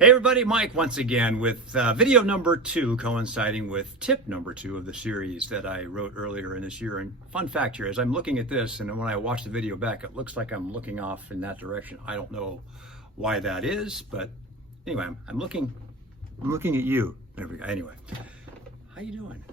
Hey everybody, Mike once again with video number 2 coinciding with tip number 2 of the series that I wrote earlier in this year. And fun fact here, as I'm looking at this and when I watch the video back, it looks like I'm looking off in that direction. I don't know why that is, but anyway, I'm looking at you. There we go. Anyway, how you doing?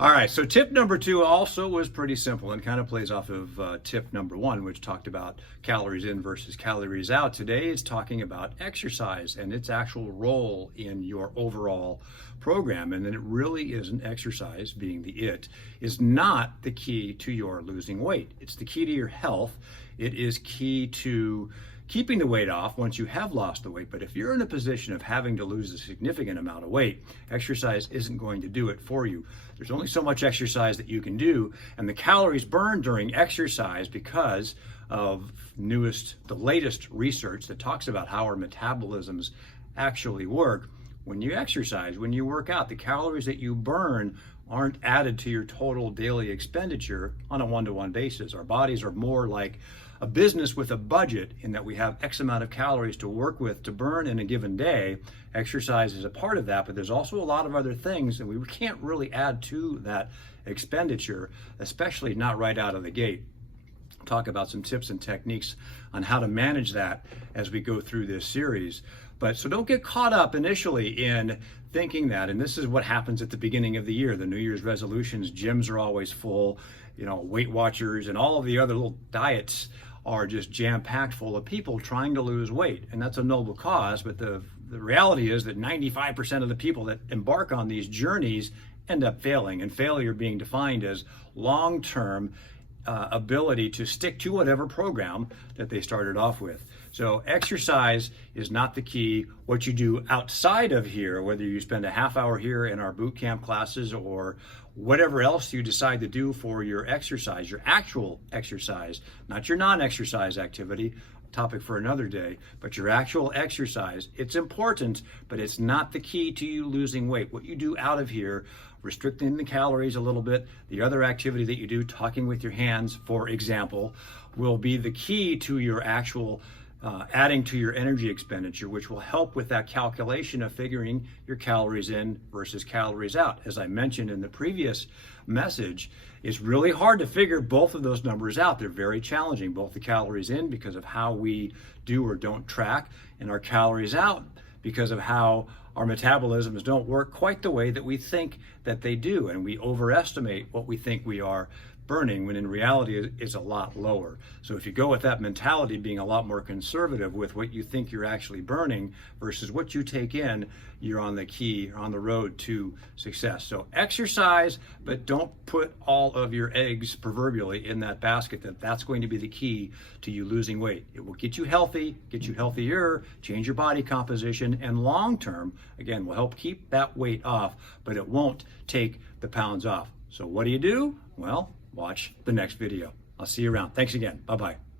All right, so tip number 2 also was pretty simple and kind of plays off of tip number 1, which talked about calories in versus calories out. Today is talking about exercise and its actual role in your overall program. And then it really isn't exercise, being the it, is not the key to your losing weight. It's the key to your health. It is key to keeping the weight off once you have lost the weight. But if you're in a position of having to lose a significant amount of weight, exercise isn't going to do it for you. There's only so much exercise that you can do, and the calories burned during exercise, because of the latest research that talks about how our metabolisms actually work. When you exercise, when you work out, the calories that you burn aren't added to your total daily expenditure on a one-to-one basis. Our bodies are more like a business with a budget, in that we have X amount of calories to work with, to burn in a given day. Exercise is a part of that, but there's also a lot of other things that we can't really add to that expenditure, especially not right out of the gate. I'll talk about some tips and techniques on how to manage that as we go through this series. But so don't get caught up initially in thinking that, and this is what happens at the beginning of the year, the New Year's resolutions, gyms are always full, Weight Watchers and all of the other little diets are just jam-packed full of people trying to lose weight. And that's a noble cause, but the reality is that 95% of the people that embark on these journeys end up failing, and failure being defined as long-term ability to stick to whatever program that they started off with. So exercise is not the key. What you do outside of here, whether you spend a half hour here in our boot camp classes or whatever else you decide to do for your exercise, your actual exercise, not your non-exercise activity, topic for another day, but your actual exercise, it's important, but it's not the key to you losing weight. What you do out of here, restricting the calories a little bit, the other activity that you do, talking with your hands, for example, will be the key to your actual adding to your energy expenditure, which will help with that calculation of figuring your calories in versus calories out. As I mentioned in the previous message, it's really hard to figure both of those numbers out. They're very challenging, both the calories in because of how we do or don't track, and our calories out because of how our metabolisms don't work quite the way that we think that they do, and we overestimate what we think we are burning, when in reality is a lot lower. So if you go with that mentality, being a lot more conservative with what you think you're actually burning versus what you take in, you're on the road to success. So exercise, but don't put all of your eggs proverbially in that basket, that's going to be the key to you losing weight. It will get you healthy, get you healthier, change your body composition, and long term, again, will help keep that weight off, but it won't take the pounds off. So what do? Well, watch the next video. I'll see you around. Thanks again. Bye-bye.